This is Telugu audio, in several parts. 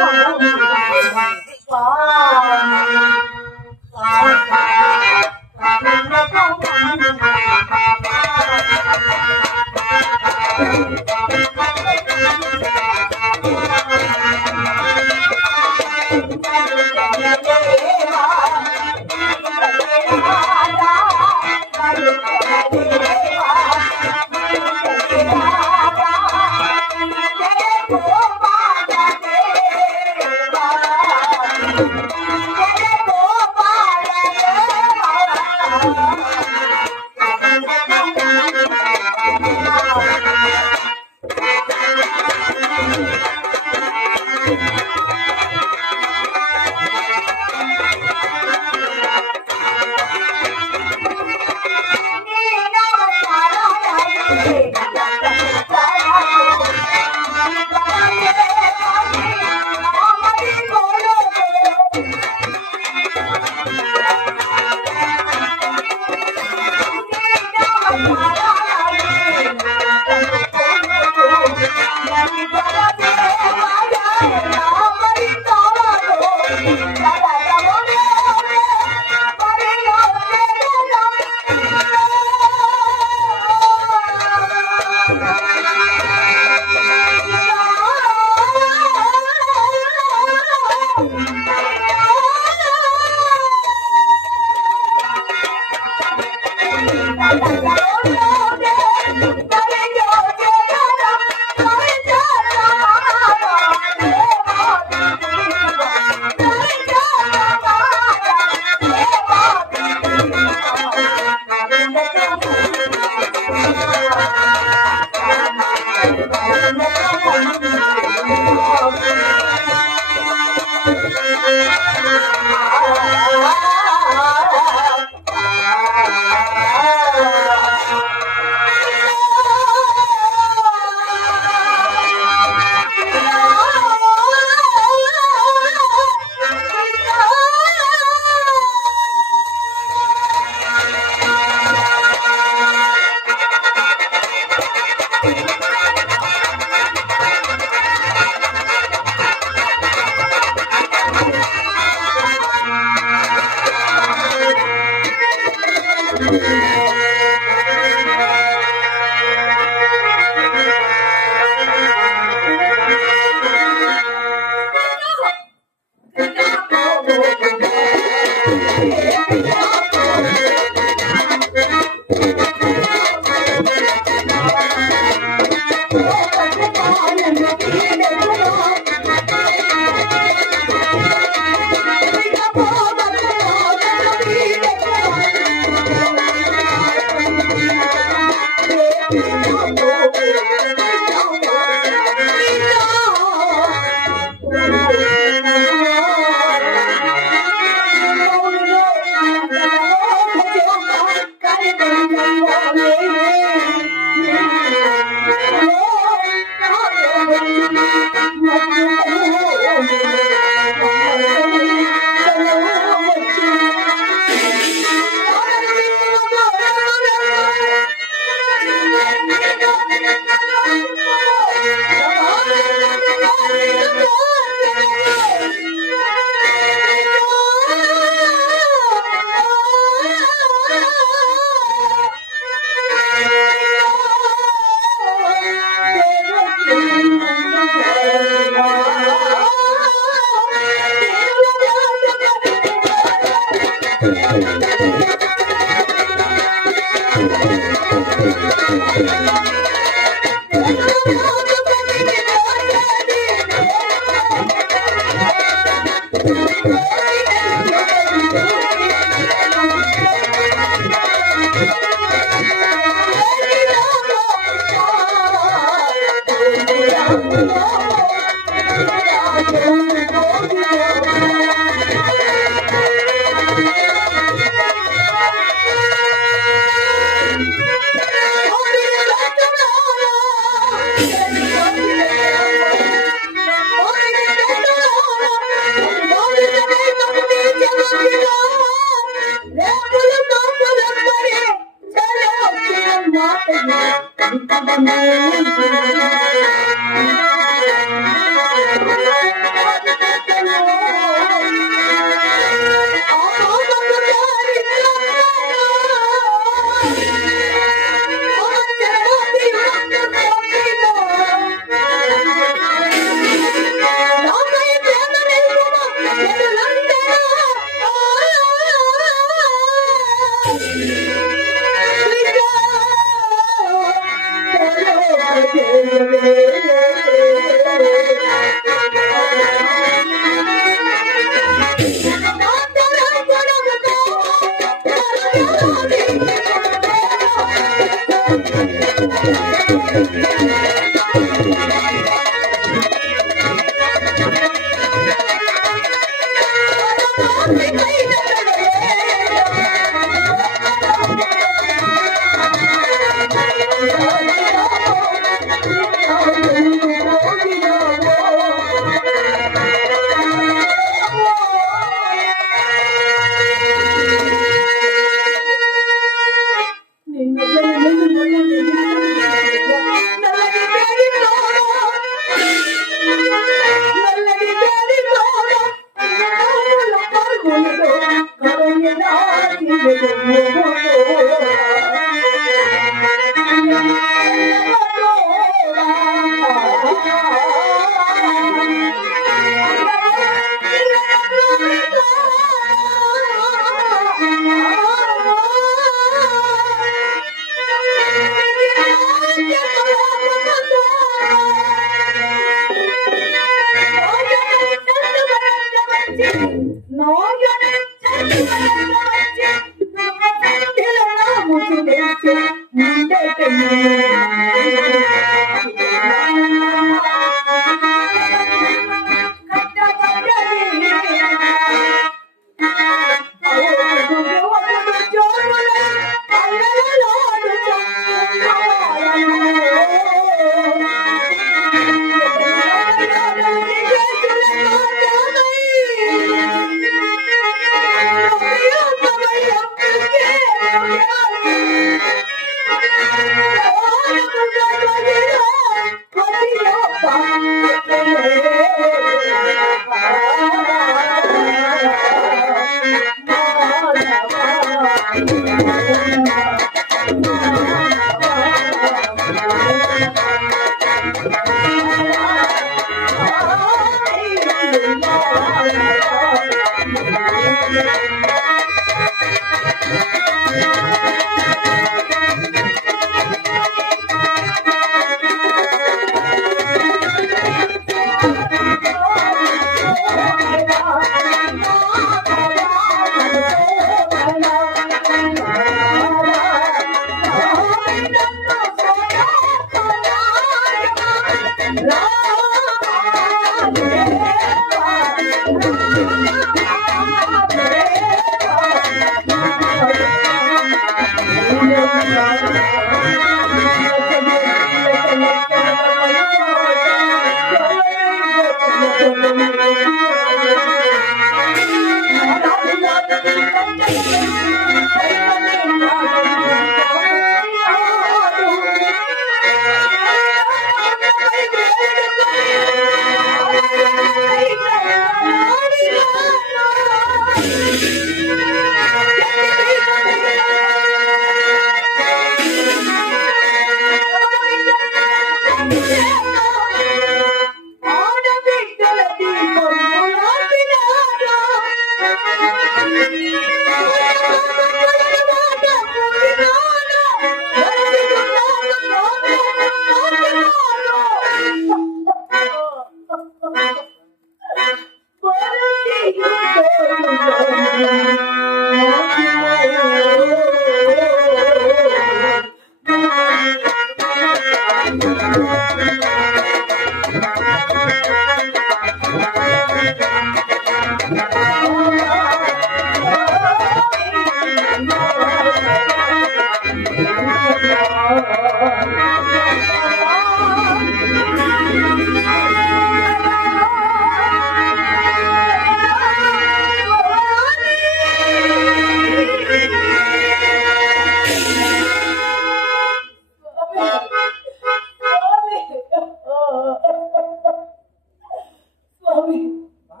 Thank you.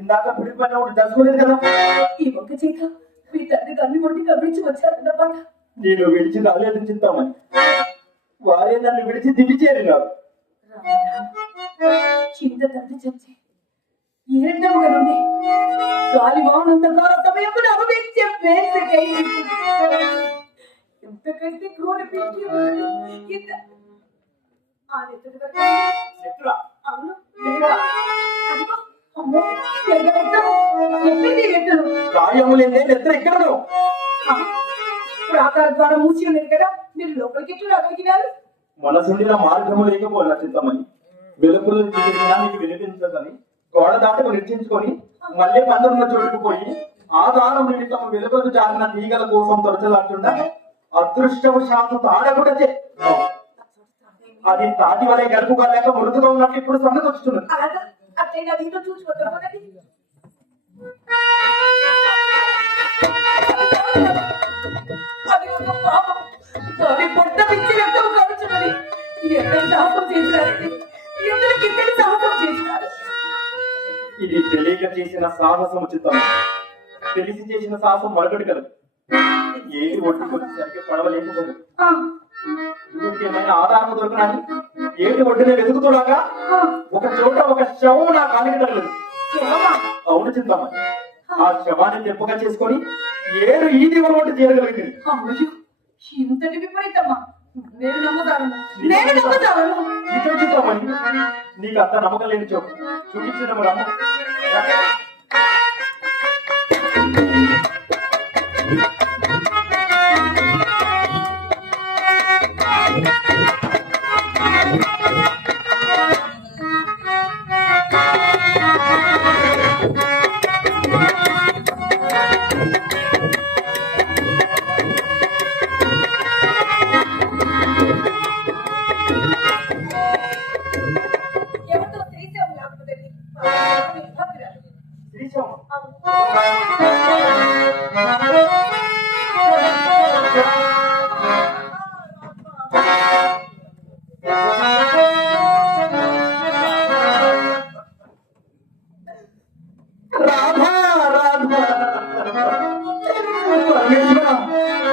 ఇందాక పిడిపోయిన దర్శకోలేదు కదా. ఈ ఒక్క చేత మీ తండ్రి అన్ని కొట్టి కబించి వచ్చారన్నమాట. నేను విడిచి రాలేదు చింతామని, వారే నన్ను విడిచి దిగి చేరినారు. చింత తండ్రి చచ్చి ఏరెండముగా నుండి గాలి వానంతకాల సమయమున అనుభవించే వేసకై ఎంతకంటే ఘోర పీకి ఇంత ఆ నెత్తుడి వరకు నెత్తురా? అవును అదిగో అమ్మో ఎక్కడికి నెత్తులు గాయములేదే నెత్తురు ఎక్కడను? ప్రాకార ద్వారా మూసి ఉన్నది కదా, మీరు లోపలికి ఎట్లు రాగలిగినారు? మనసుండిన మార్గము లేకపోయినా చింతమని, వెలుపులు తిరిగినా నీకు వినిపించదని గోడ దాటకు నిర్చించుకొని మళ్ళీ పందున్న చోటుకు పోయి ఆ దారం నిమిత్తం వెలుగులు జారిన తీగల కోసం తొరచలాడుతుండ అదృష్టవశాత్తు తాడకుటచే అది తాటి వలె గడుపుగా లేక మృదుగా ఉన్నట్టు ఇప్పుడు సంగతి వస్తున్నది. అట్లయినా దీంతో చూసుకోగలరు. అది ఒక పాపం, దాని పొట్ట పిచ్చి రక్తం కలుచున్నది. ఎందరి సాహసం చేసినారండి, ఎందరికి ఎందరి సాహసం చేసినారు. ఇది తెలియక చేసిన సాహసం చిత్తం, తెలిసి చేసిన సాహసం మరొకటి కలదు. ఏది ఒడ్డుకొచ్చేసరికి పడవలేకపోదు. ఇంకొకటి ఏమైనా ఆధారం దొరకనాని ఏది ఒడ్డునే వెతుకుతున్నాగా ఒక చోట ఒక శవం నా కాలికి తగలదు. అవును చింతమ్మ, ఆ శవాన్ని తెప్పగా చేసుకొని ఏడు ఈ దిగువ ఒకటి చేరగలిగింది. ఇంతటి విపరీతమ్మా, నేను నమ్ముతాను, నేను నమ్ముతాను. నిజం చింతమ్మని, నీకు అంత నమ్మకం లేని చోటు చూపించిన రమ్మ.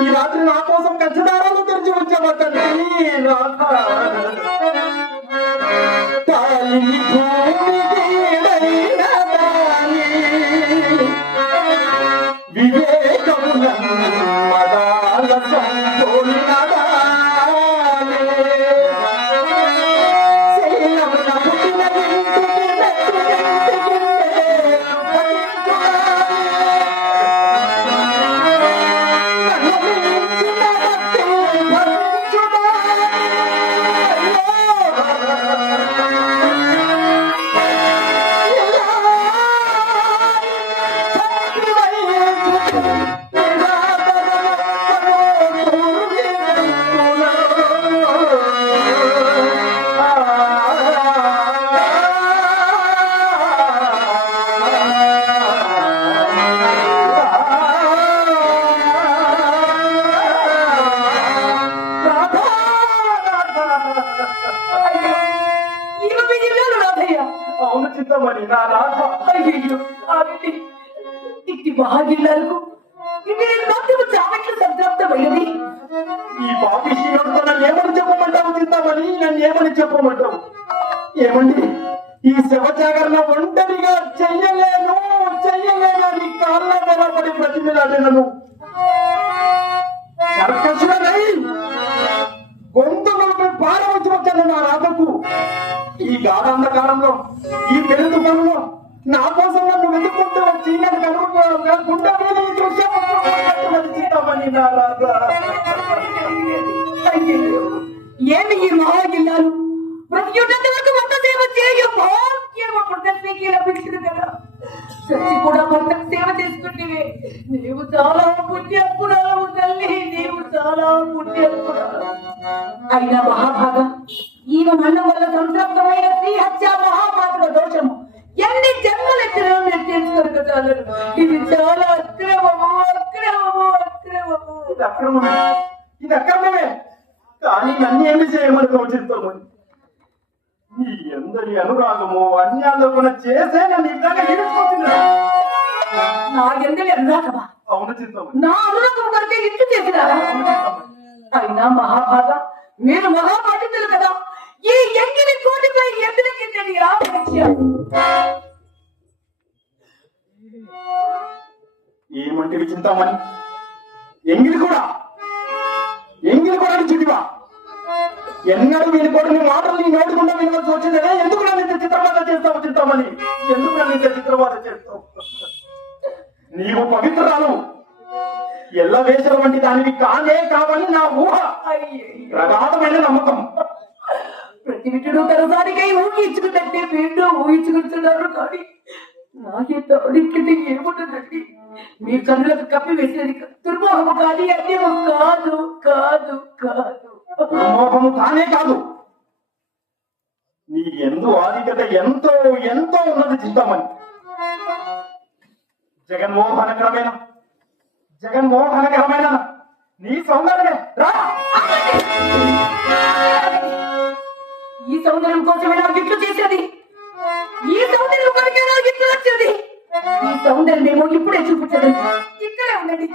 ఈ రాత్రి నా కోసం ఖచ్చితంగా తెరిచి వచ్చావా తండ్రి? రాధా తాలిని భూమికి వివేకమున మదాల సంపూర్ణదా అవును చింతమణి నా రాధ ఇట్టి మహాగిళ్ళకు చావట్లు సంతృప్తమైనది. ఈ పాపి శ్రీనుడితో నన్ను ఏమని చెప్పమంటావు చింతమణి? నన్ను ఏమని చెప్పమంటావు? ఏమండి ఈ శవజాగరణ ఒంటరిగా చెయ్యలేను చెయ్యలేనని కాళ్ళ బలపడి ప్రతిమలాడినను కర్కశుడనై గొంతులకు పారవచ్చి వచ్చాను నా రాధకు. ఈ గాఢాంధకారంలో ఈ పెరుగు పనులు నా కోసం నన్ను వెతుక్కుంటూ వచ్చి నన్ను కనుగొన్నా గుండె మీద ఈ దృశ్యం చిత్తమని నా రాధ. ఏమి ఈ మహాగిల్లాలు ప్రతియున్నంత వరకు వంట సేవ చేయ భాగ్యం ప్రదర్శనకి లభించింది కదా. సచ్చి కూడా భర్తకు సేవ చేసుకుంటేవే. నీవు చాలా పుణ్యపురాలు తల్లి, నీవు చాలా పుణ్యపురాలు. అయినా మహాభాగం ఈమె మన్నం వల్ల సంతృప్తమైన శ్రీ హత్య మహాపాత్ర దోషము ఎన్ని జన్మలెత్తినా మీరు తెలుసుకోరు కదా. ఇది చాలా అక్రమము అక్రమము అక్రమము. ఇది అక్రమమే, ఇది అక్రమమే. కానీ నన్ను ఏమి చేయమనుకో చిత్తమని నీ ఎందరి అనురాగము అన్యాలోపన చేసే నన్ను ఈ విధంగా ఈడుచుకొచ్చింది. నా ఎందరి అనురాగమా? అవును చింతమని. నా అనురాగం కొరకే ఇంటి చేసినారా? అయినా మహాభాగ మీరు మహాపండితులు కదా. ఈ ఎంగిలి కోటిపై ఎదురికి ఏమంటే చింతమని ఎంగిలి కూడా చిటివా ఎన్నడూ వీని కూడా నీ మాటలు నీ నోడుకుండా వినవలసి వచ్చిందనే. ఎందుకు నన్ను ఇంత చిత్రవాద చేస్తావు చింతమని? ఎందుకు నన్ను ఇంత చిత్రవాద చేస్తావు? నీవు పవిత్రాలు ఎల్ల వేషల వంటి దానివి కానే కావని నా ఊహ, ప్రగాఢమైన నమ్మకం. ప్రతి విటుడు తనదానికై ఊహించుకుంటే వీళ్ళు ఊహించుకుంటున్నారు. కానీ నాకే తాడికి ఏముంటుందండి? మీ కన్నులకు కప్పి వేసేది దుర్మోహము కానీ అన్యము కాదు కాదు కాదు. దుర్మోహము కానే కాదు. నీ ఎందు ఆధిక్యత ఎంతో ఎంతో ఉన్నది చింతమని. జగన్మోహనకరమైన నీ సౌందర్యమే రా. ఈ సౌందర్యం కోసమే నా గిట్లు చేసేది. ఈ సౌందర్యం కొరకే నా గిట్లు వచ్చేది. ఈ సౌందర్యం ఏమో ఇప్పుడే చూపించదు. ఇక్కడే ఉండండి.